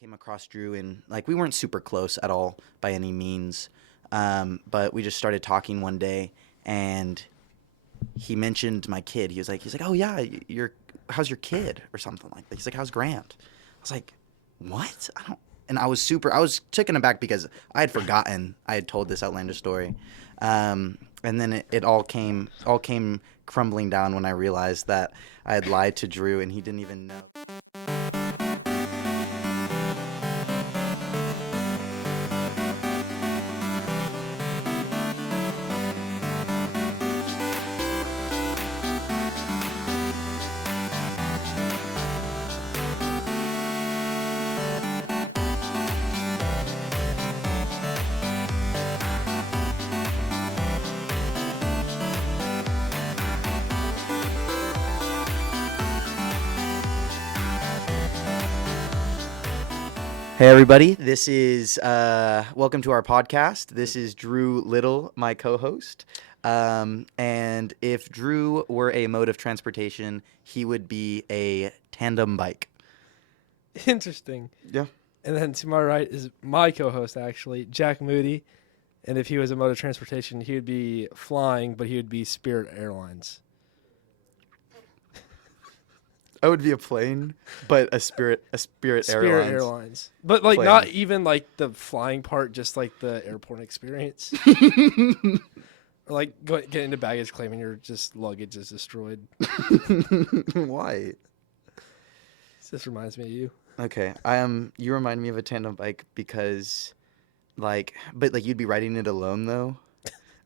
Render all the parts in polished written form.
came across Drew and like we weren't super close at all by any means, but we just started talking one day, and he mentioned my kid. He's like, oh yeah, how's your kid or something like that. He's like, how's Grant? I was like, what? I don't. And I was taken aback because I had forgotten I had told this outlandish story, and then it all came crumbling down when I realized that I had lied to Drew and he didn't even know. Hey everybody, this is welcome to our podcast. This is Drew Little, my co-host. And if Drew were a mode of transportation, he would be a tandem bike. Interesting. Yeah. And then to my right is my co-host, actually, Jack Moody. And if he was a mode of transportation, he would be flying, but he would be Spirit Airlines. I would be a plane, but a Spirit Spirit Airlines. Airlines. But like Plane. not even like the flying part, just like the airport experience. Or like getting into baggage claim and your just luggage is destroyed. Why? This reminds me of you. Okay, you remind me of a tandem bike because, but you'd be riding it alone though,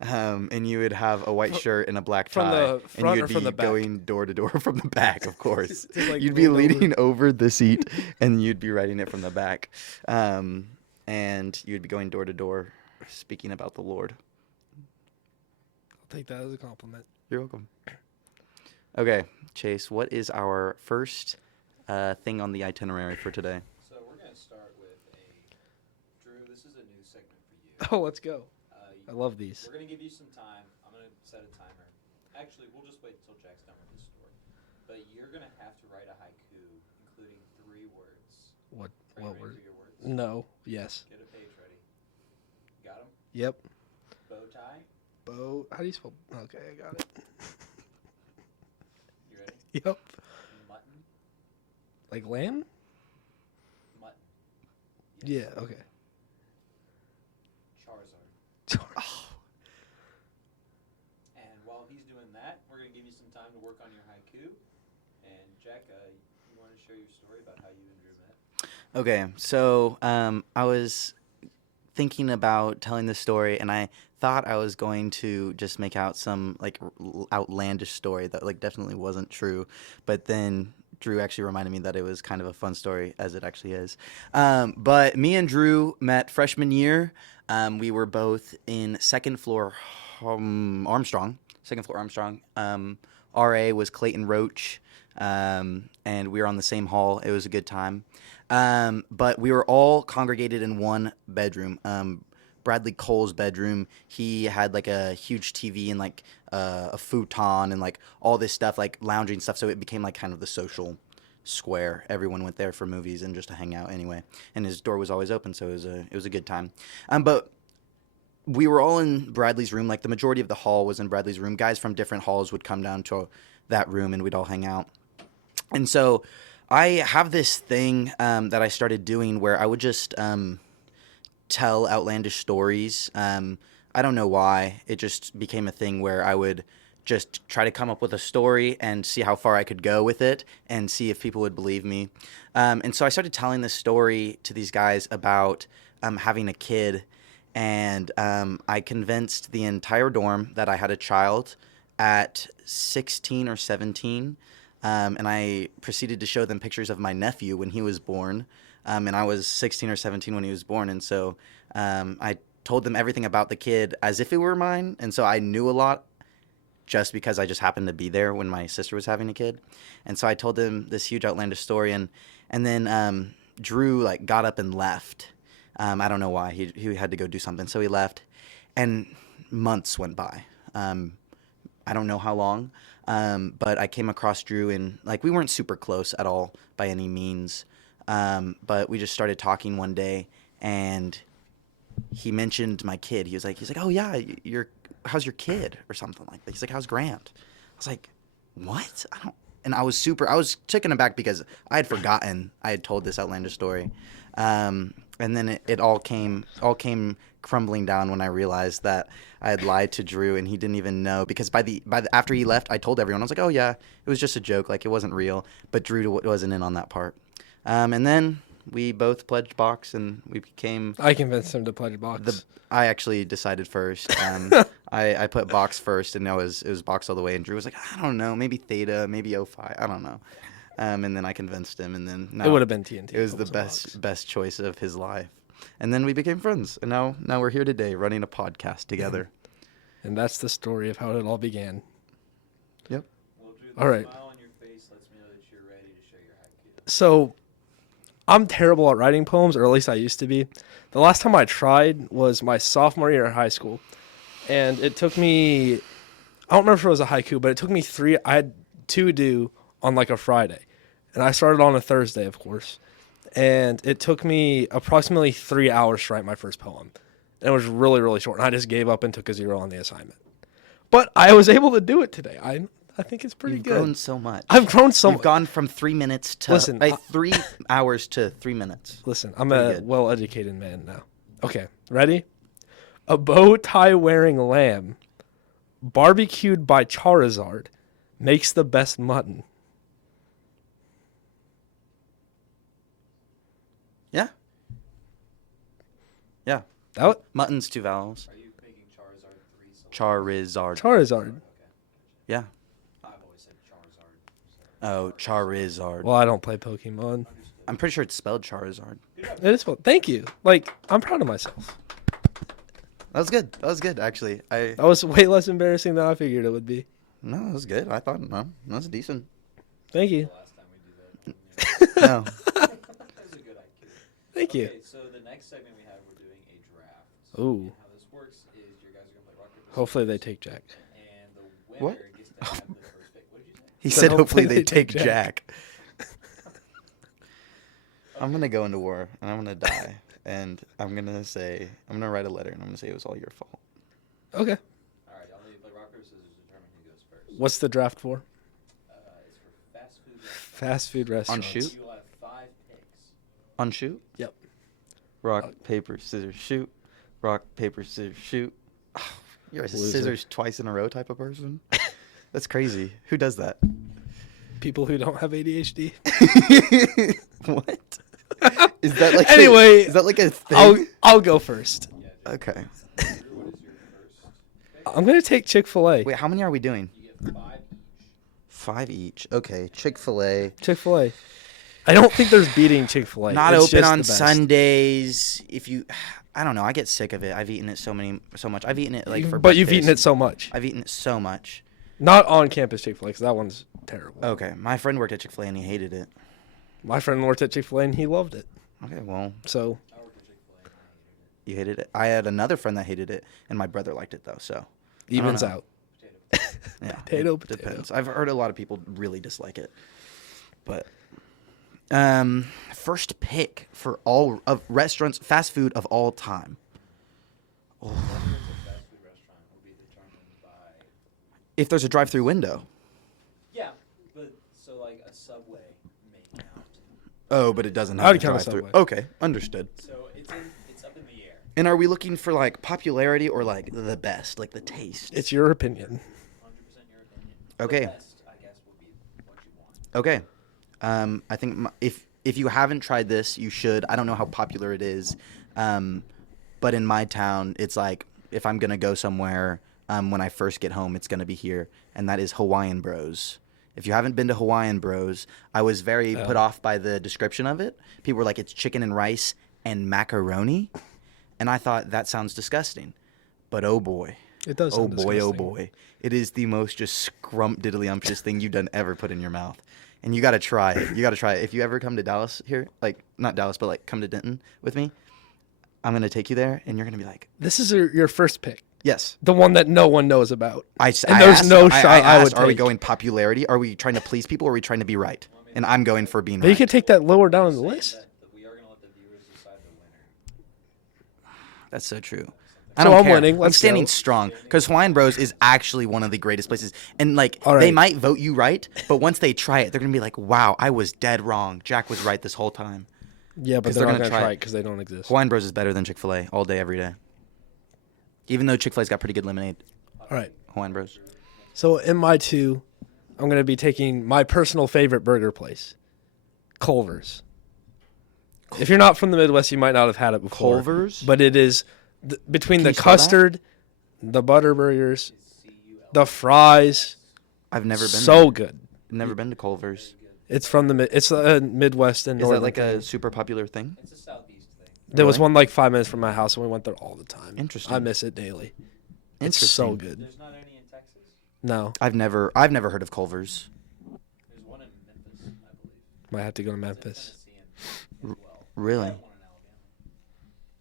and you would have a white shirt and a black tie, From the front and you'd or be from the back? going door to door from the back, of course. Just, like, You'd be lean over. leaning over the seat, and you'd be riding it from the back, and you'd be going door to door, speaking about the Lord. I'll take that as a compliment. You're welcome. Okay, Chase, what is our first thing on the itinerary for today? So we're going to start with Drew, this is a new segment for you. Oh, let's go. I love these. We're going to give you some time. I'm going to set a timer. Actually, we'll just wait until Jack's done with his story. But you're going to have to write a haiku, including 3 words. What Are you ready word? for your words? No. Yes. Get a page ready. Got them? Yep. Bow tie. Bow. How do you spell? Okay, I got it. You ready? Yep. Mutton. Like lamb? Mutton. Yeah. Okay. Charizard. And while he's doing that, we're going to give you some time to work on your haiku. And Jack, you want to share your story about how you and Drew met? Okay, so I was thinking about telling this story, and I thought I was going to just make out some outlandish story that definitely wasn't true, but then Drew actually reminded me that it was kind of a fun story, as it actually is. But me and Drew met freshman year. We were both in second floor Armstrong. RA was Clayton Roach, and we were on the same hall. It was a good time. But we were all congregated in one bedroom. Bradley Cole's bedroom, he had a huge TV and a futon and all this stuff, lounging stuff. So it became kind of the social square. Everyone went there for movies and just to hang out anyway. And his door was always open, so it was a good time. But we were all in Bradley's room. The majority of the hall was in Bradley's room. Guys from different halls would come down to that room and we'd all hang out. And so I have this thing that I started doing where I would just tell outlandish stories. I don't know why. It just became a thing where I would just try to come up with a story and see how far I could go with it and see if people would believe me. And so I started telling this story to these guys about having a kid, and I convinced the entire dorm that I had a child at 16 or 17. And I proceeded to show them pictures of my nephew when he was born. And I was 16 or 17 when he was born. And so I told them everything about the kid as if it were mine. And so I knew a lot just because I just happened to be there when my sister was having a kid. And so I told them this huge outlandish story. And then Drew got up and left. I don't know why. He had to go do something. So he left. And months went by. I don't know how long. But I came across Drew and we weren't super close at all by any means. But we just started talking one day, and he mentioned my kid. He's like, oh yeah, how's your kid or something like that. He's like, how's Grant? I was like, what? And I was taken aback because I had forgotten I had told this outlandish story. And then it all came crumbling down when I realized that I had lied to Drew and he didn't even know, because after he left, I told everyone. I was like, oh yeah, it was just a joke, like it wasn't real. But Drew wasn't in on that part. And then we both pledged box and we became. I convinced him to pledge box. I actually decided first. I put box first, and it was box all the way. And Drew was like, I don't know, maybe Theta, maybe O5, I don't know. And then I convinced him, and then it would have been TNT. It was the best choice of his life. And then we became friends, and now we're here today running a podcast together. And that's the story of how it all began. Yep. Well, Drew, all right. Smile on your face lets me know that you're ready to share your haiku. So, I'm terrible at writing poems, or at least I used to be. The last time I tried was my sophomore year in high school, and it took me, I don't remember if it was a haiku, but it took me I had 2 due on like a Friday, and I started on a Thursday, of course, and it took me approximately 3 hours to write my first poem. And it was really, really short, and I just gave up and took a 0 on the assignment. But I was able to do it today. I think it's pretty You've good. grown so much. I've grown so much. You've gone from 3 minutes to 3 hours to 3 minutes. Listen, I'm Pretty a good. well-educated man now. Okay, ready? A bow tie wearing lamb, barbecued by Charizard, makes the best mutton. Yeah. Yeah. Mutton's 2 vowels. Are you making Charizard 3 syllables? Charizard. Charizard. Yeah. I've always said Charizard. So. Oh, Charizard. Well, I don't play Pokemon. I'm pretty sure it's spelled Charizard. It is fun. Thank you. Like, I'm proud of myself. That was good. That was good, actually. That was way less embarrassing than I figured it would be. No, that was good. I thought, no, that was decent. Thank you. The last time we do that. No. That was a good haiku. Thank you. Okay, so the next segment we have, we're doing a draft. Ooh. And how this works is your guys are going to play rock, paper, Hopefully they scissors, take Jack. and the winner gets to have the first pick. What did you say? He So said hopefully hopefully they they take take Jack. I'm going to go into war, and I'm going to die. And I'm going to write a letter, and I'm going to say it was all your fault. Okay. All right, y'all need to play rock, paper, scissors to determine who goes first. What's the draft for? It's for fast food restaurants. Fast food restaurants. shoot? You will have 5 picks. On shoot? Yep. Rock, paper, scissors, shoot. Rock, paper, scissors, shoot. You're a Loser. scissors twice in a row type of person? That's crazy. Who does that? People who don't have ADHD. What? Is that like Anyway, is that like a thing? I'll go first. Okay. Drew, what is your first pick? I'm gonna take Chick-fil-A. Wait, how many are we doing? You get 5 each. 5 each. Okay. Chick-fil-A. Chick-fil-A. I don't think there's beating Chick-fil-A. Not It's open just on the best. Sundays. I don't know. I get sick of it. I've eaten it so much. I've eaten it like for But you've eaten breakfast. it so much. I've eaten it so much. Not on campus Chick-fil-A, because that one's terrible. Okay. My friend worked at Chick-fil-A and he hated it. My friend worked at Chick-fil-A and he loved it. Okay. Well, So I worked at Chick-fil-A and I hated it. you hated it. I had another friend that hated it, and my brother liked it though. So evens know. out. Potato. yeah, Potato, it potato. depends. I've heard a lot of people really dislike it, but first pick for all of restaurants, fast food of all time. What's a fast food restaurant will be determined by... If there's a drive-through window. Yeah, but so like a Subway may count. Oh, but it doesn't I have a would count a drive-through. Subway. Okay, understood. So it's up in the air. And are we looking for like popularity or like the best, like the taste? It's your opinion. 100% your opinion. Okay. The best, I guess, will be what you want. Okay. I think if you haven't tried this, you should. I don't know how popular it is, but in my town, it's like if I'm gonna go somewhere, when I first get home, it's gonna be here, and that is HeatleyBros. If you haven't been to HeatleyBros, I was very put off by the description of it. People were like, it's chicken and rice and macaroni, and I thought that sounds disgusting, but oh boy. It does. Oh sound boy, oh disgusting. boy. It is the most just scrump-diddly-umptious thing you've done ever put in your mouth. And you got to try it. You got to try it. If you ever come to Dallas here, like, not Dallas, but like come to Denton with me, I'm going to take you there and you're going to be like, This is your first pick. yes. The one that no one knows about. I And there's asked, no I shot I asked, would are we take. going popularity? Are we trying to please people or are we trying to be right? Want me and I'm going for being But you right. can take that lower down on the list. We are going to let the viewers decide the winner. That's so true. So I'm care. winning. I'm Let's standing go. strong because HeatleyBros is actually one of the greatest places. And like All they right. might vote you right, but once they try it, they're gonna be like, "Wow, I was dead wrong. Jack was right this whole time." Yeah, but 'Cause they're they're not gonna going to try try it. it because they don't exist. HeatleyBros is better than Chick-fil-A all day, every day. Even though Chick-fil-A's got pretty good lemonade, All right. HeatleyBros. So in my 2, I'm going to be taking my personal favorite burger place, Culver's. If you're not from the Midwest, you might not have had it before. Culver's? But it is between Can the you spell that? custard, the butter burgers, the fries. I've never been So there. good. Never been to Culver's. It's from it's Midwest and Is northern. that like a thing. super popular thing? It's a southeast thing. There was Really? one like 5 minutes from my house, and we went there all the time. Interesting. I miss it daily. It's so Interesting. good. There's not any in Texas. No, I've never heard of Culver's. There's one in Memphis, I believe. might have to go to Memphis. Tennessee and as well. Really? One in Alabama.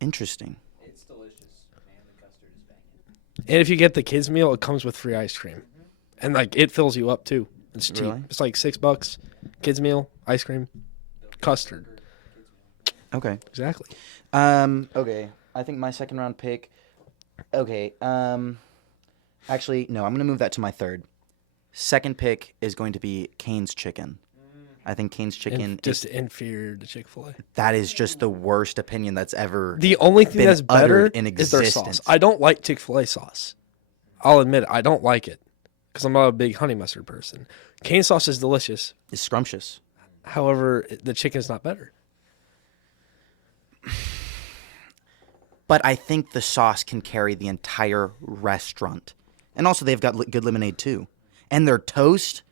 Interesting. It's delicious, man. The custard is banging. And if you get the kids meal, it comes with free ice cream, and like it fills you up too. It's cheap. Really? It's like $6. Kids meal, ice cream, custard. Okay. Exactly. Okay. I think my second round pick. Okay. Actually, no. I'm gonna move that to my third. Second pick is going to be Cane's Chicken. I think Cane's Chicken Just inferior to Chick-fil-A. that is just the worst opinion that's ever. The only thing been that's better uttered in is their existence. sauce. I don't like Chick-fil-A sauce. I'll admit it. I don't like it because I'm not a big honey mustard person. Cane sauce is delicious. Is scrumptious. However, the chicken's not better. But I think the sauce can carry the entire restaurant, and also they've got good lemonade too, and their toast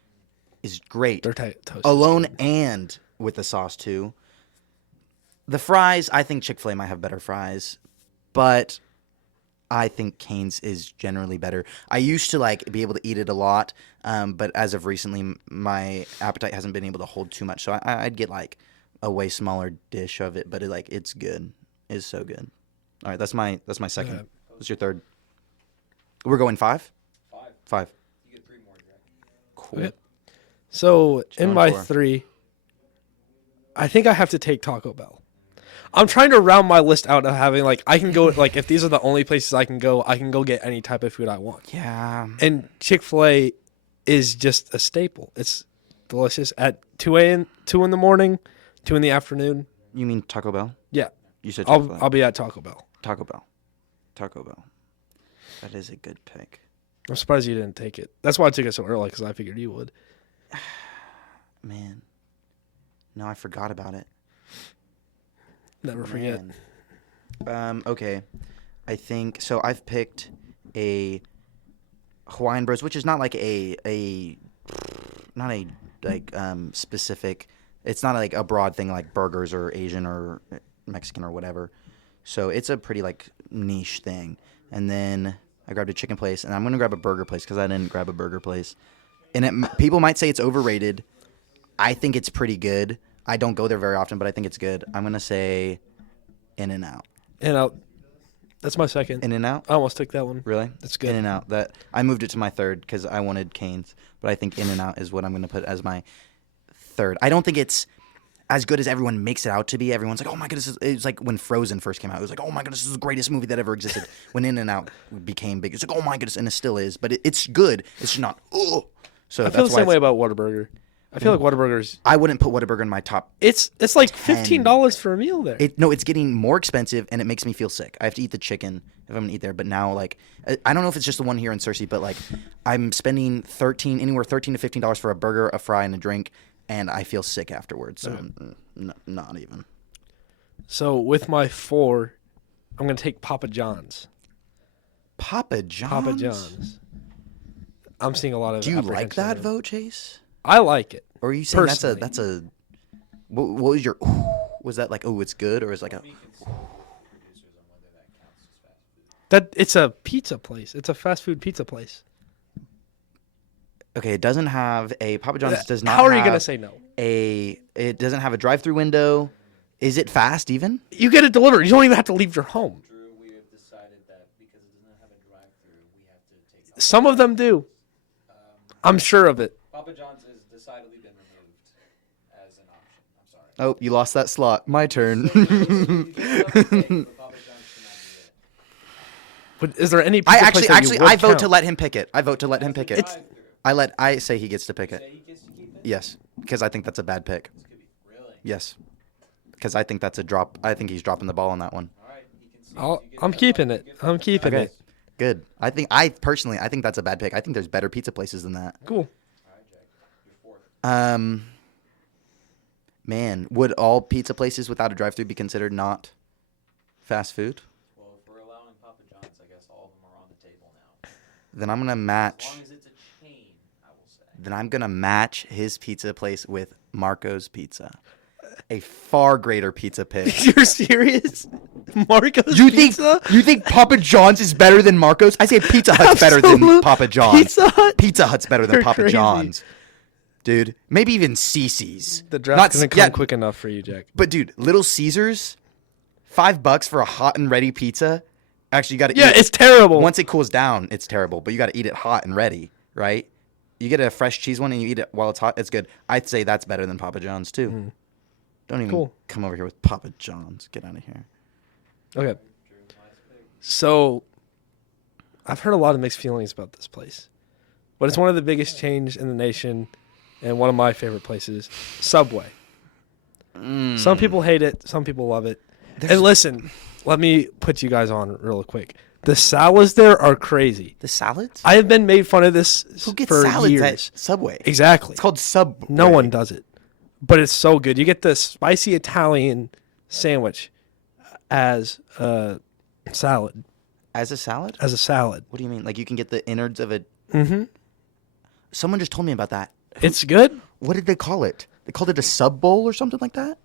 is great. Their toast is alone good. and with the sauce too. The fries, I think Chick-fil-A might have better fries, but I think Cane's is generally better. I used to like be able to eat it a lot, but as of recently, my appetite hasn't been able to hold too much. So I'd get like a way smaller dish of it, but it's good. It's so good. All right, that's my second. Okay. What's your third? We're going 5? 5. 5. You get 3 more, Jack. Cool. Okay. So in going my for? 3, I think I have to take Taco Bell. I'm trying to round my list out of having like I can go like if these are the only places I can go get any type of food I want. Yeah. And Chick-fil-A is just a staple. It's delicious at 2 in the morning, 2 in the afternoon. You mean Taco Bell? Yeah, You said I'll Chick-fil-A. I'll be at Taco Bell. Taco Bell. Taco Bell. That is a good pick. I'm surprised you didn't take it. That's why I took it so early because I figured you would. Man. No, I forgot about it. Never forget. Man. Okay. I think so. I've picked a Hawaiian Bros, which is not like not a specific. It's not like a broad thing like burgers or Asian or Mexican or whatever. So it's a pretty like niche thing. And then I grabbed a chicken place, and I'm gonna grab a burger place because I didn't grab a burger place. And people might say it's overrated. I think it's pretty good. I don't go there very often, but I think it's good. I'm gonna say In-N-Out. And that's my second. In-N-Out? I almost took that one. Really? That's good. In-N-Out. That I moved it to my third because I wanted Cane's, but I think In-N-Out is what I'm gonna put as my third. I don't think it's as good as everyone makes it out to be. Everyone's like, "Oh my goodness!" It's like when Frozen first came out. It was like, "Oh my goodness, this is the greatest movie that ever existed." When In-N-Out became big, it's like, "Oh my goodness," and it still is. But it's good. It's just not. Oh. So I feel the that's why same way about Whataburger. I feel like Whataburger's I wouldn't put Whataburger in my top. it's like $15 for a meal there. It's getting more expensive, and it makes me feel sick. I have to eat the chicken if I'm gonna eat there. But now, like, I don't know if it's just the one here in Searcy, but like, I'm spending anywhere $13 to $15 for a burger, a fry, and a drink, and I feel sick afterwards. So, not even. So with my 4, I'm gonna take Papa John's. Papa John's. Papa John's. I'm seeing a lot of. Do you like apprehension that there. vote, Chase? I like it. Or are you saying Personally. that's a? What was your? Was that like, oh, it's good, or is like a? We consider producers on whether that counts as fast food. That it's a pizza place. It's a fast food pizza place. Okay, it doesn't have a Papa John's. Does not. How are you have gonna say no? It doesn't have a drive-through window. Is it fast even? You get it delivered. You don't even have to leave your home. Drew, we have decided that because it doesn't have a drive-through, we have to take Papa Some of them do. I'm sure of it. Papa John's has decidedly been removed Oh, you lost that slot. My turn. But is there any? I pizza place that you would I vote count? to let him pick it. I vote to let him pick it. Drive-thru. I say he gets to pick it. Say he gets to keep it? Yes, because I think that's a bad pick. This could be really. Yes, because I think that's a drop. I think he's dropping the ball on that one. All right, he can see. I'm keeping it. I'm keeping Okay, it. good. I think that's a bad pick. I think there's better pizza places than that. Cool. All right, Jack. You're fourth. Man, would all pizza places without a drive-thru be considered not fast food? Well, if we're allowing Papa John's, I guess all of them are on the table now. Then I'm gonna As match. long as it's a chain, I will say. Then I'm gonna match his pizza place with Marco's Pizza, a far greater pizza pick. You're serious? Marco's You Pizza? think Papa John's is better than Marco's? I say Pizza Hut's better than Absolute- Papa John's. Pizza Hut? Pizza Hut's better than You're Papa crazy. John's. Dude, maybe even CC's. The draft's gonna come yeah, quick enough for you, Jack. But dude, Little Caesars, $5 for a hot and ready pizza. Actually, you got to Yeah, eat it's terrible. Once it cools down, it's terrible. But you got to eat it hot and ready, right? You get a fresh cheese one and you eat it while it's hot. It's good. I'd say that's better than Papa John's too. Don't even Cool. come over here with Papa John's. Get out of here. Okay. So, I've heard a lot of mixed feelings about this place, but it's one of the biggest chains in the nation, and one of my favorite places, Subway. Some people hate it. Some people love it. And listen, let me put you guys on real quick. The salads there are crazy. The salads? I have been made fun of this Who gets for salads years. at Subway? Exactly. It's called Subway. No one does it, but it's so good. You get the spicy Italian sandwich as a salad. As a salad? As a salad. What do you mean? Like you can get the innards of it? Mm-hmm. Someone just told me about that. It's good. What did they call it? They called it a sub bowl or something like that?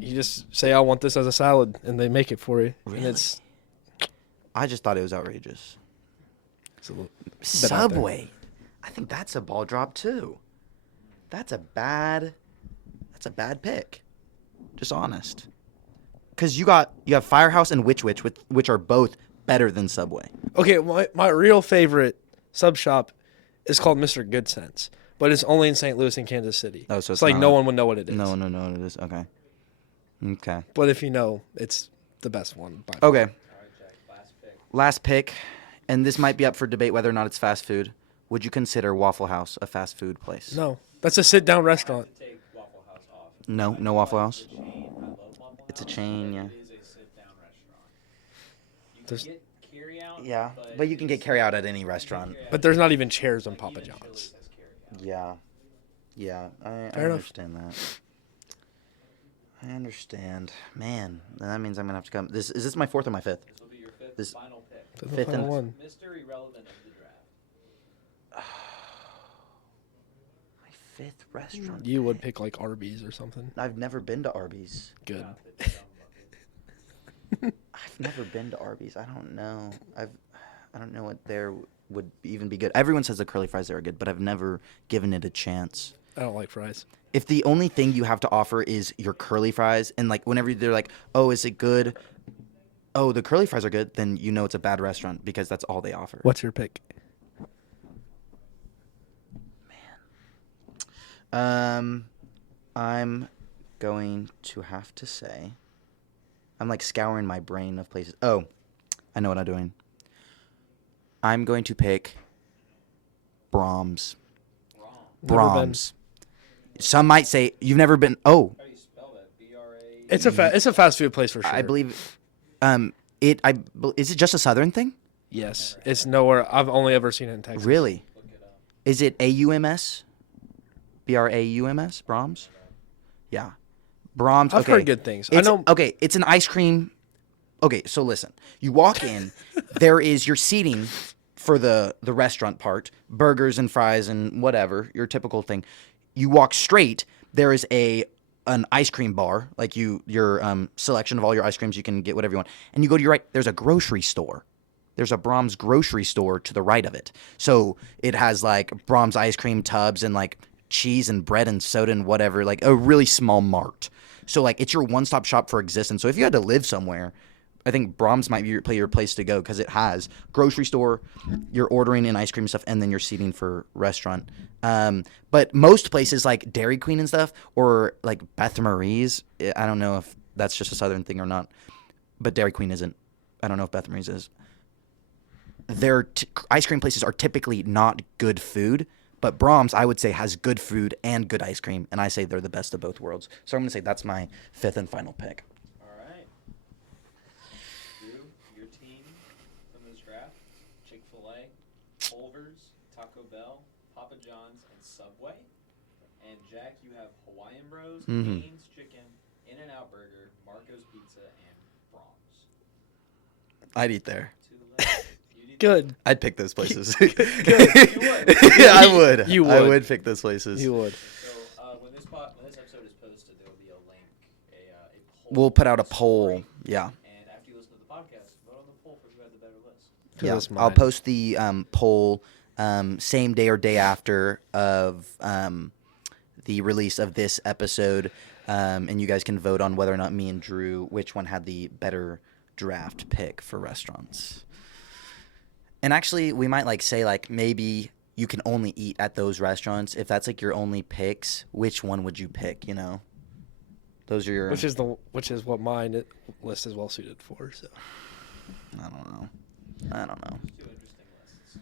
You just say, I want this as a salad, and they make it for you. Really? And it's I just thought it was outrageous. a little bit out there. Subway. I think that's a ball drop too. That's a bad pick. Just honest. Cuz you have Firehouse and Witch which are both better than Subway. Okay, my real favorite sub shop is called Mr. Good Sense, but it's only in St. Louis and Kansas City. Oh, so it's like not- no one would know what it is. No, it is. Okay. Okay. But if you know, it's the best one. By far. Okay. All right, Jack. Last pick. Last pick, and this might be up for debate whether or not it's fast food. Would you consider Waffle House a fast food place? No, that's a sit-down restaurant. Take Waffle House off. No Waffle House. Chain. I love Waffle It's a House, chain, but yeah. It is a sit-down restaurant. You can There's- get carry-out. Yeah, but you can get carry out at any restaurant. But there's not even chairs on Papa Even John's. Chili's has carry-out. Yeah. Yeah, I Fair enough. understand that. I understand. Man, then that means I'm going to have to come. Is this my fourth or my fifth? This will be your fifth This- final pick. That's the Fifth final and- one. Mr. Irrelevant of the draft. My fifth restaurant. You would pick like Arby's or something. I've never been to Arby's. Good. Drop it, dumb bucket. I've never been to Arby's. I don't know. I don't know what there would even be good. Everyone says the curly fries there are good, but I've never given it a chance. I don't like fries. If the only thing you have to offer is your curly fries, and like whenever they're like, "Oh, is it good?" "Oh, the curly fries are good," then you know it's a bad restaurant because that's all they offer. What's your pick? I'm going to have to say, I'm like scouring my brain of places. Oh, I know what I'm doing. I'm going to pick Brahms. Wrong. Never been. Brahms. Some might say you've never been. Oh, How do you spell that? B-R-A. It's a fast food place for sure. I believe. Is it just a Southern thing? Yes, it's nowhere. I've only ever seen it in Texas. Really? Look it up. Is it AUMS? BRAUMS? Brahms? Yeah. Brahms. I've okay. heard good things. I It's, know. Okay, it's an ice cream. Okay, so listen. You walk in, there is your seating for the restaurant part, burgers and fries and whatever, your typical thing. You walk straight, there is an ice cream bar, like your selection of all your ice creams, you can get whatever you want. And you go to your right, there's a grocery store. There's a Brahms grocery store to the right of it. So it has like Brahms ice cream tubs and like cheese and bread and soda and whatever, like a really small mart. So like it's your one-stop shop for existence. So if you had to live somewhere, I think Brahms might be your place to go because it has grocery store, you're ordering in ice cream and stuff, and then you're seating for restaurant. But most places like Dairy Queen and stuff, or like Beth Marie's, I don't know if that's just a Southern thing or not, but Dairy Queen isn't. I don't know if Beth Marie's is. Their ice cream places are typically not good food, but Brahms, I would say, has good food and good ice cream, and I say they're the best of both worlds. So I'm going to say that's my fifth and final pick. All right. Drew, your team from this draft: Chick-fil-A, Culver's, Taco Bell, Papa John's, and Subway. And Jack, you have Hawaiian Bros, Cane's Chicken, In-N-Out Burger, Marco's Pizza, and Brahms. I'd eat there. Good. I'd pick those places. You would. Yeah, I would. You would. I would pick those places. You would. So when this episode is posted, there will be a link, a poll. We'll put out a for the poll. story. Yeah. And after you listen to the podcast, vote on the poll for who had the better list. Yeah. That's I'll mine. post the poll same day or day after of the release of this episode, and you guys can vote on whether or not me and Drew, which one had the better draft pick for restaurants. And actually, we might like say like maybe you can only eat at those restaurants. If that's like your only picks, which one would you pick? You know, those are your. Which is what mine list is well suited for. So I don't know. Two interesting lists.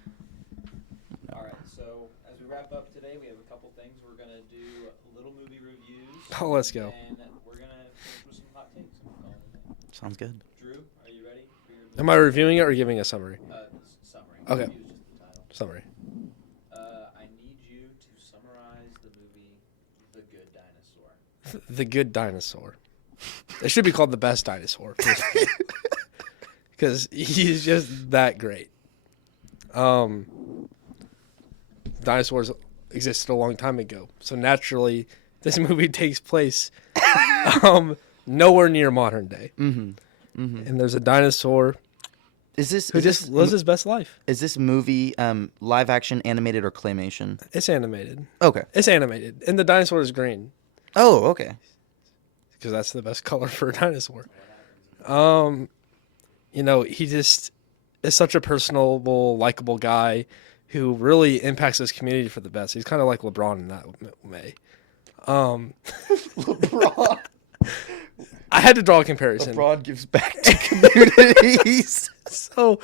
All right, so as we wrap up today, we have a couple things. We're going to do little movie reviews. Oh, let's go. And we're going to finish with some hot takes. And we'll call it a day. Sounds good. Drew, are you ready for your am I reviewing it or giving a summary? summary? Okay. Review is just the title. Summary. I need you to summarize the movie The Good Dinosaur. The Good Dinosaur. It should be called The Best Dinosaur. Because he's just that great. Dinosaurs existed a long time ago. So naturally, this movie takes place nowhere near modern day. Mm-hmm. Mm-hmm. And there's a dinosaur Is this who just lives his best life. is this movie live action, animated, or claymation? It's animated. Okay. It's animated. And the dinosaur is green. Oh, okay. Because that's the best color for a dinosaur. He just is such a personable, likable guy who really impacts his community for the best. He's kind of like LeBron in that way. LeBron. I had to draw a comparison. LeBron gives back to communities. So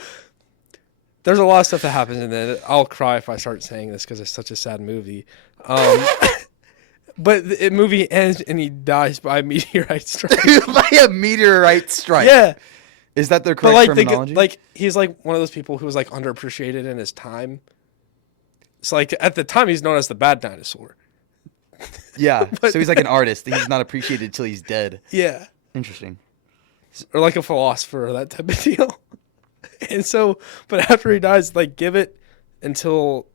there's a lot of stuff that happens in it. I'll cry if I start saying this because it's such a sad movie. But the movie ends and he dies by a meteorite strike. By a meteorite strike. Yeah. Is that the But correct like terminology? he's like one of those people who was like underappreciated in his time. So like at the time he's known as the bad dinosaur. Yeah. So he's like an artist. He's not appreciated until he's dead. Yeah. Interesting. Or like a philosopher, that type of deal. And so, but after he dies, like give it until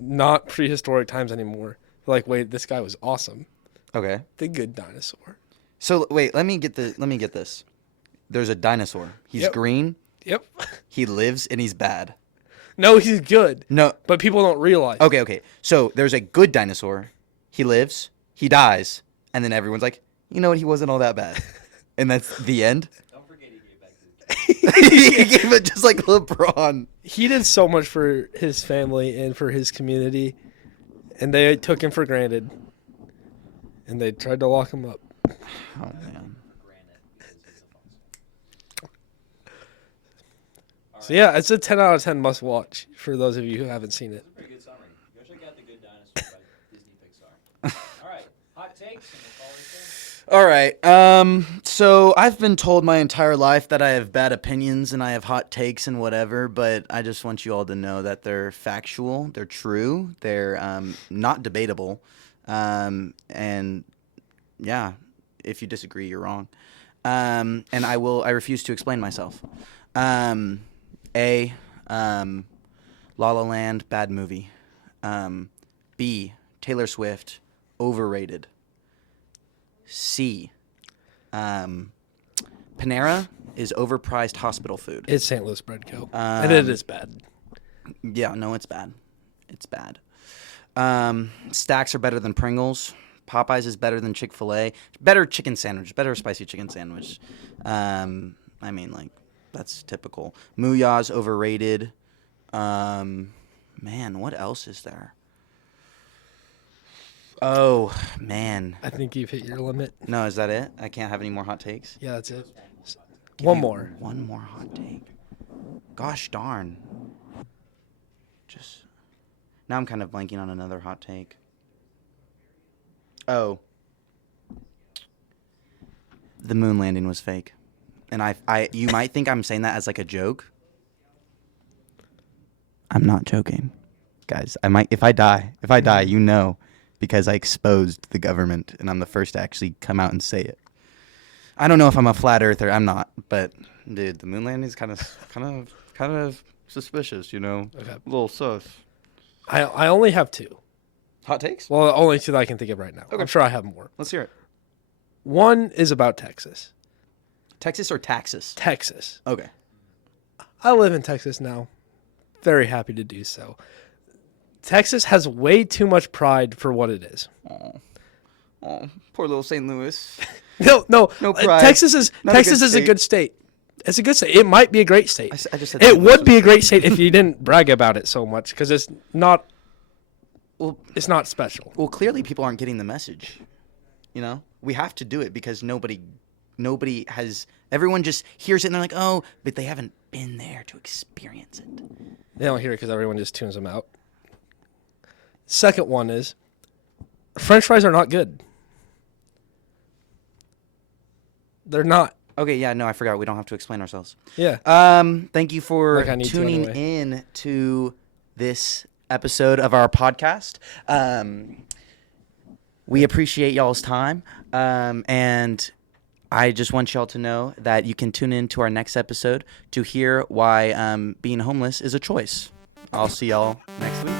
not prehistoric times anymore. Like, wait, this guy was awesome. Okay. The Good Dinosaur. So wait, let me get this. There's a dinosaur. He's Yep. green. Yep. He lives and he's bad. No, he's good. No. But people don't realize. Okay. So there's a good dinosaur. He lives. He dies. And then everyone's like, you know what? He wasn't all that bad. And that's the end. Don't forget he gave back to the He gave it just like LeBron. He did so much for his family and for his community. And they took him for granted. And they tried to lock him up. Oh man. granite because he's a boss. All So yeah, it's a 10 out of 10 must watch for those of you who haven't seen it. That's a pretty good summary. Go check out The Good Dinosaur by Disney Pixar. All right, hot takes and we'll call it a day. All right. So I've been told my entire life that I have bad opinions and I have hot takes and whatever, but I just want you all to know that they're factual, they're true, they're not debatable, and yeah, if you disagree, you're wrong. And I refuse to explain myself. A, La La Land, bad movie. B, Taylor Swift, overrated. C, Panera is overpriced hospital food. It's St. Louis Bread Co. And it is bad. Yeah, no, it's bad. It's bad. Stacks are better than Pringles. Popeyes is better than Chick-fil-A. Better chicken sandwich. Better spicy chicken sandwich. I mean, like, that's typical. Muya's overrated. Man, what else is there? Oh, man. I think you've hit your limit. No, is that it? I can't have any more hot takes? Yeah, that's it. Give One me more. One more hot take. Gosh darn. Just now I'm kind of blanking on another hot take. Oh. The moon landing was fake. And you might think I'm saying that as like a joke. I'm not joking. Guys, if I die, you know, because I exposed the government and I'm the first to actually come out and say it. I don't know if I'm a flat earther. I'm not, but dude, the moon landing is kind of suspicious, you know. Okay. A little sus. I only have two. Hot takes? Well, only two that I can think of right now. Okay. I'm sure I have more. Let's hear it. One is about Texas. Texas or Taxis? Texas. Okay. I live in Texas now. Very happy to do so. Texas has way too much pride for what it is. Oh, poor little St. Louis. No pride. Texas is Not a good a state. good state. It's a good state. It might be a great state. I just said It St. Louis would was- be a great state if you didn't brag about it so much, because it's not. Well, It's not special. Well, clearly people aren't getting the message. You know, we have to do it because nobody has. Everyone just hears it and they're like, oh, but they haven't been there to experience it. They don't hear it because everyone just tunes them out. Second one is, French fries are not good. They're not. Okay, yeah, no, I forgot. We don't have to explain ourselves. Yeah. Thank you for Like I need to tuning anyway. in to this episode of our podcast. We appreciate y'all's time, and I just want y'all to know that you can tune in to our next episode to hear why being homeless is a choice. I'll see y'all next week.